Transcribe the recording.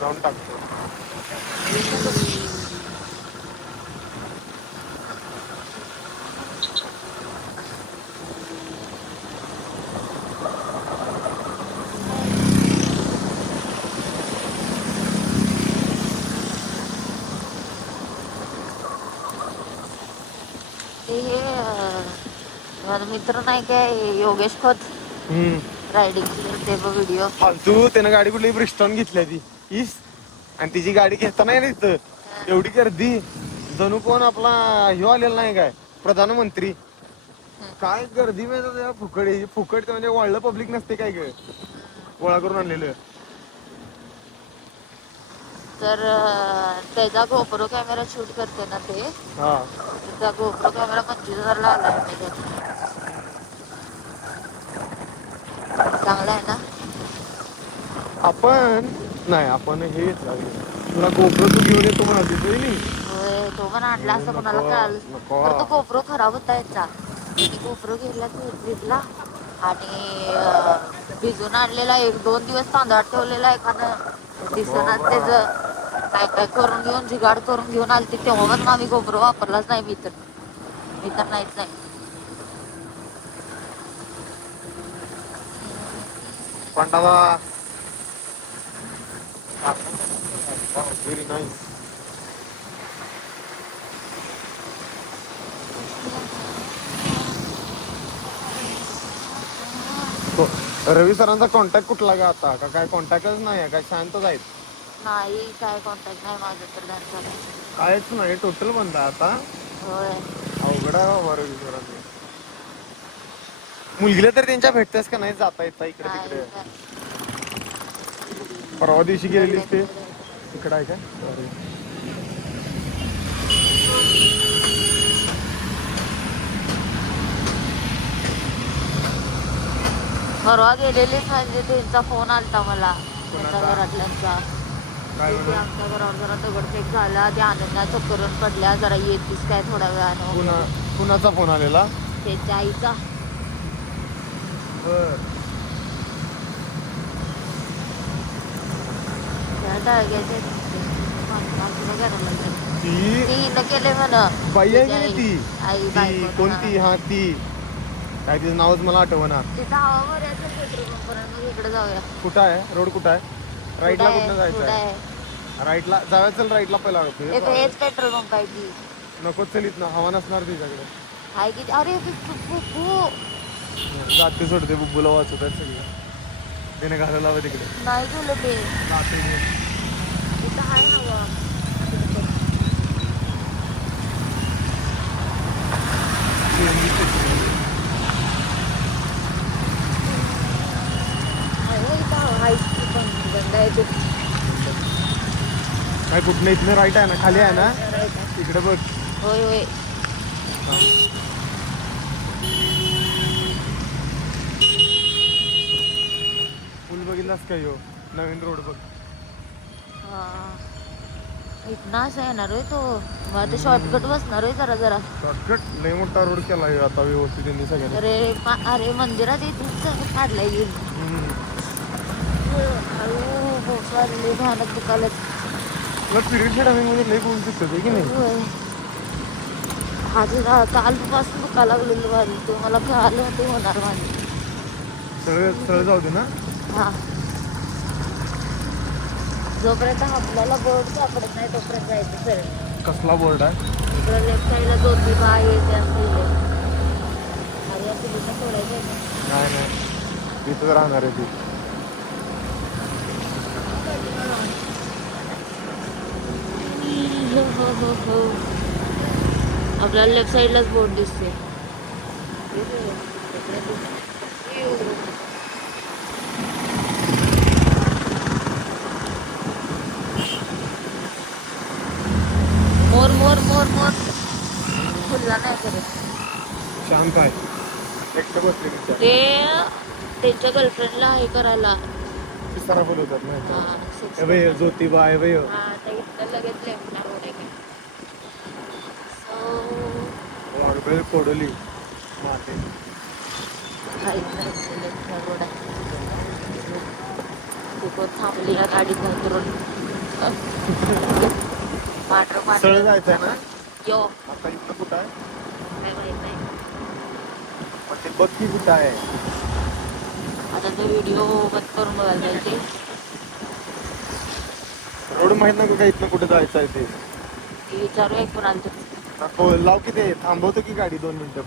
जाऊन टाकतो. ते हे माझा मित्र नाही काय योगेश खोत रायडिंग करते बघ व्हिडिओ. फालतू त्यानं गाडी कुठली ब्रिस्टॉन घेतल्या ती ईस आणि तिची गाडी घेताना आहे ना इथं एवढी गर्दी जणू कोण आपला ह्यो आलेला नाही काय प्रधानमंत्री. काय गर्दी माहिती त्या फुकट फुकट म्हणजे वाढलं पब्लिक नसते काय ग गोळा करून आणलेलं. तर त्याचा गोप्रो कॅमेरा शूट करते ना ते. हा त्या गोप्रो कॅमेरा 25,000 ला आलाय त्याच्यात. चांगला आहे ना. आपण नाही आपण हे तुला गोप्रो तू घेऊन येतो म्हणाली नाही. होय तो पण आणला असं कोणाला कळालंच नको तर तो गोप्रो खराब होता याचा. त्याने गोप्रो घेतला ट्रिपला आणि भिजून आणलेला 1-2 दिवस तांदळात ठेवलेला एकानं दिसनाच त्याचं. काय काय करून घेऊन जिगाड करून घेऊन आलते तेव्हापासून आम्ही गोप्रो वापरलाच नाही मी तर नाहीच नाही. पंडाला व्हेरी नाईस. रवी सरांचा कॉन्टॅक्ट कुठला गा आता का काय कॉन्टॅक्टच नाही काय शांतच आहेत. नाही काय कॉन्टॅक्ट नाही माझं तर त्यांचा. कायच नाही टोटल बंद आहे आता. होय अवघड आहे बाबा रवी सरांचं. मुलगीला तर त्यांच्या भेटतेस का नाही जाता येता इकडे नाही तिकडे. काय परवा दिवशी गेलेलीस ते गल्लीत नाही. तिकडं आहे काय. परवा गेलेलीच म्हणजे त्यांचा फोन आलता मला त्यांच्या कोणाचा? घरातल्यांचा. काय तिथे म्हणून आमच्या घरावर जरा दगडफेक झाला त्या आनंदला चक्करून पडल्या जरा येतीस काय थोड्या वेळानं पुन्हा वगैरे. कुणाचा फोन आलेला. त्यांच्या आईचा. बर त्या टाळग्याचे माणसाला करायला लागले. ती ती हिनं केले म्हणा बाई आहे की नाही ती आई ती बायको कोणती हा ती काय तिचं नावच मला आठवना. तिथं हवा भरायचं पेट्रोल पंप मग इकडे जाऊया. कुठं आहे रोड कुठं आहे राईटला कुठं जायचं आहे. राईटला जाऊया चल राईटला पहिला हेच पेट्रोल पंप आहे की. नको चलीत ना हवा नसणार तिच्याकडे. हाय की अरे बुब्बू जाते सोडते बुब्बूला वाचवत आहे सगळं त्याने घालायला हवं तिकडे. नाही गेलं ते जाते मी. इथं हाय हवा. काय कुठलं इथनं राईट आहे ना खाली आहे ना इकडे बघ. होय होय पूल बघितलास का ह्यो नवीन रोड बघ. इथनं असं येणार होय तो मला ते शॉर्टकट बसणार होय जरा जरा. शॉर्टकट लय मोठा रोड केला ह्यो आता व्यवस्थित त्यांनी सगळ्यांनी. अरे मंदिरात इथून काढलाय येईल. लय भयानक दुखायला. तुला पिरियड टायमिंग मध्ये लय बोलू शकतो की नाही. आधी कालपासून दुखायला लागलेलं माझं ते मला कळालं ते होणार माझं. सरळ जाऊ दे ना. हा जोपर्यंत आपल्याला बोर्ड सापडत नाही तोपर्यंत जायचं सरळ. कसला बोर्ड आहे. इकडं लेफ्ट साईडला ज्योतिबा आहे ते असं लिहिलंय. अरे असं लिहिलं सोडायचं नाही नाही तिथंच राहणार आहे ती. आपल्याला लेफ्ट साईडलाच बोर्ड दिसते. मोर मोर मोर मोर फुलला नाही करत. शांत आहे एकटं बसले तिच्या. ते त्यांच्या गर्लफ्रेंडला हे करायला. किस्ताना बोलवतात हा, नाही भैया ज्योतिबा आहे भैया. हा आता इथलं लगेच लेफ्टला रोड आहे की. वाडबेळ कोडोली माते. लेफ्टला रोड आहे. ती कोण थांबली या गाडीत उतरून. पांढरं सळ पांढरं जायचंय ना यो आता इथं कुठं आहे काय माहित नाही. पण ते बघ की कुठं आहे आता तो व्हिडिओ बंद करून बघायला पाहिजे. रोड माहित नाही का इथनं कुठं जायचं आहे ते विचारूया कोणाला तरी. नको लाव की ते थांबवतो की गाडी 2 मिनिटं